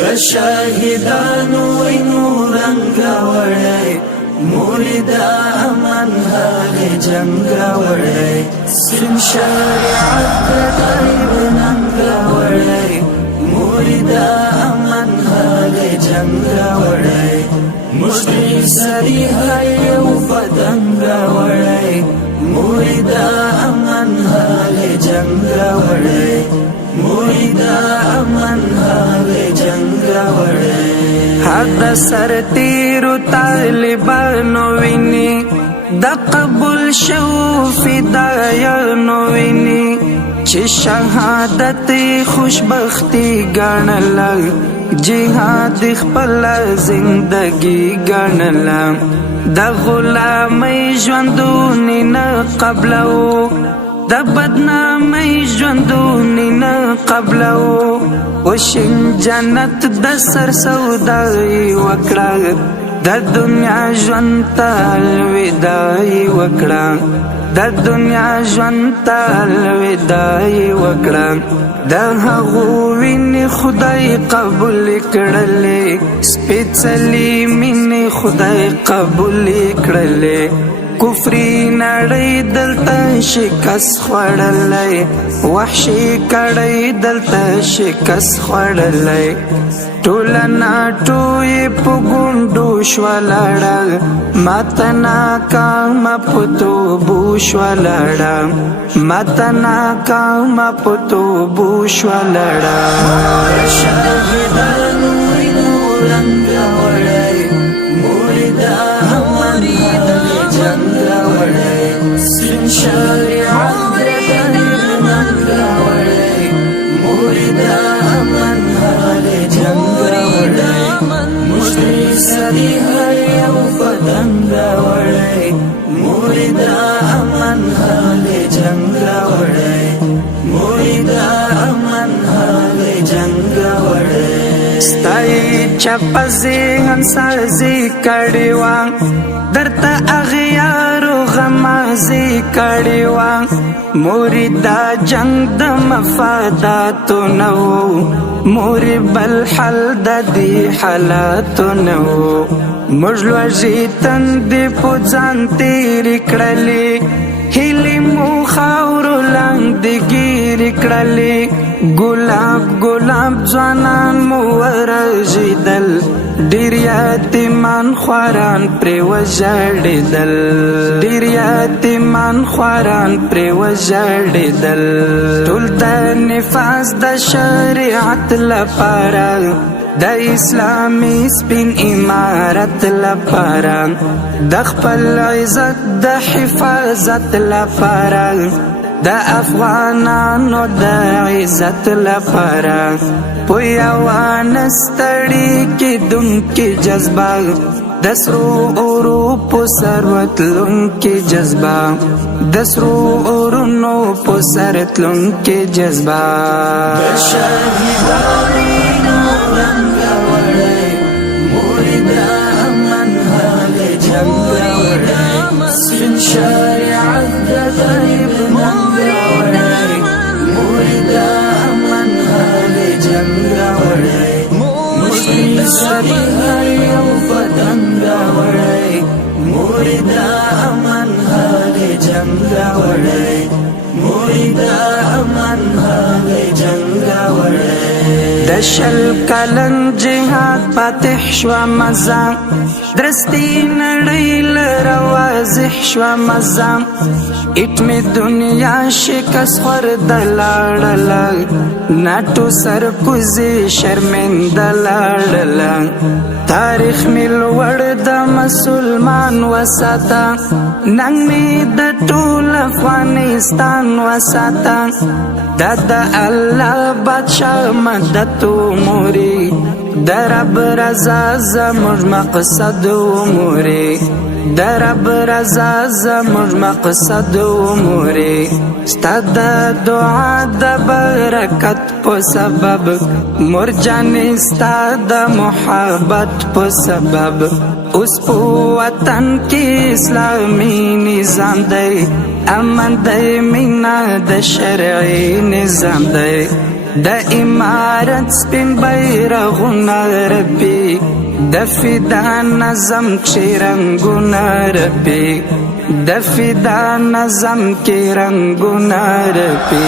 د شاهدانو وینو رنگ وړی مورد امن هغه جنگ وړی سن شریعت غیب ننگ وړی مورد امن هغه جنگ وړی مشتری سری هیو پتنگ وړی مورد امن هغه جنگ وړی مورد امن هغه جنگ وړی حد سر تیرو طالبانو ویني د قبول شو فدایانو ویني چې شهادت خوشبختی ګڼل جهاد خپل زندگی ګڼل د غلامۍ ژوندونی نه قبلو د بدنامۍ ژوندونی نه قبلو وشین جنت د سر سودای وکړه د دنیا ژوند ته الوداعي وکړه د دنیا ژوند ته الوداعي وکړه د هغو وینې خدای قبول کړلې سپېڅلې مینې خدای قبول کړلې کفری نړۍ دلته شکست خوړلی وحشي کړۍ دلته شکست خوړلی ټوله ناټویې په ګونډو شوه لاړه ماته ناکامه په توبو شوه لاړه ماته ناکامه په توبو شوه لاړه شاهدانو وینو رنګ وړی مورد امن هغه جنګ وړی سپین شریعت غیب ننګ وړی مورد امن هغه جنګ وړی مشتری سری هیو پتنګ وړی مورد امن هغه جنګ وړی مورد امن هغه جنګ وړی ستای چپه ذهن سازي کړي وان درته اغیارو غمازي کړي وان موردا جنگ د مفاداتو نو موري بل حل د دې حالاتو نو مجلوږي تند په ځان تیر کړلې هلي مو خاور لاندې ګیر کړلې ګلاب ګلاب ځوانان مو ورژیدل ډیر یتیمان خواران پرې وژړېدل ډیر یتیمان خواران پرې وژړېدل ټول د نفاذ د شریعت لپاره د اسلامي سپین امارت لپاره د خپل عزت د حفاظت لپاره د افغانانو د عزت لپاره په یوه نستړي کېدونکې جذبه د سرو اورو په سر وتلونکې جذبه د سرو اورونو په سر تلونکې جذبه د شهیدانو رنګ وړی مورد امن هغه جنګ وړی سپین شریعت د غیب ننګ وړی مورد امن هغه جنګ وړی مشتری سری هیو پتنګ وړی مورد امن هغه جنګ وړی مورد امن هغه جنګ وړی د شل کلن جهاد فاتح شوه مزه درستی نړۍ لره واضح شوه مزه اټمې دنیا شکست خورده لاړله ناټو سرکوزي شرمنده لاړله تاریخ مې لوړ د مسلمان وساته ننګ مې د ټول افغانستان وساته دا د الله بادشاه مدد موري د رب رضا زموږ مقصد موري د رب رضا زموږ مقصد موري ستا د دعا د برکت په سبب مرجانې ستا د محبت په سبب اوس په وطن کې اسلامي نظام دی امن دی مینا د شرعي نظام دی د امارت سپین بیرغونه رپي د فدا نظم کې رنګونه رپي د فدا نظم کې رنګونه رپي